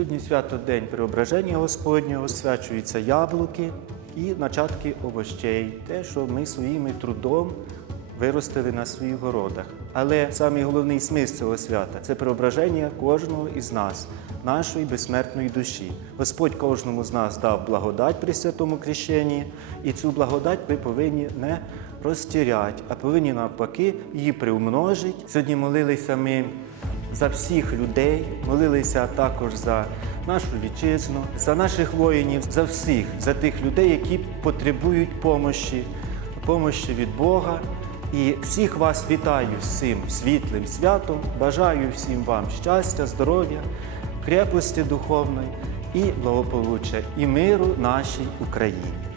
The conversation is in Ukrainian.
Сьогодні свято День Преображення Господнього, свячуються яблуки і начатки овощей, те, що ми своїм трудом виростили на своїх городах. Але самий головний смисл цього свята це преображення кожного із нас, нашої безсмертної душі. Господь кожному з нас дав благодать при святому крещенні, і цю благодать ви повинні не розтіряти, а повинні навпаки її приумножити. Сьогодні молилися ми за всіх людей, молилися також за нашу вітчизну, за наших воїнів, за всіх, за тих людей, які потребують помощі, помощі від Бога. І всіх вас вітаю з цим світлим святом. Бажаю всім вам щастя, здоров'я, крепості духовної і благополуччя і миру нашій Україні.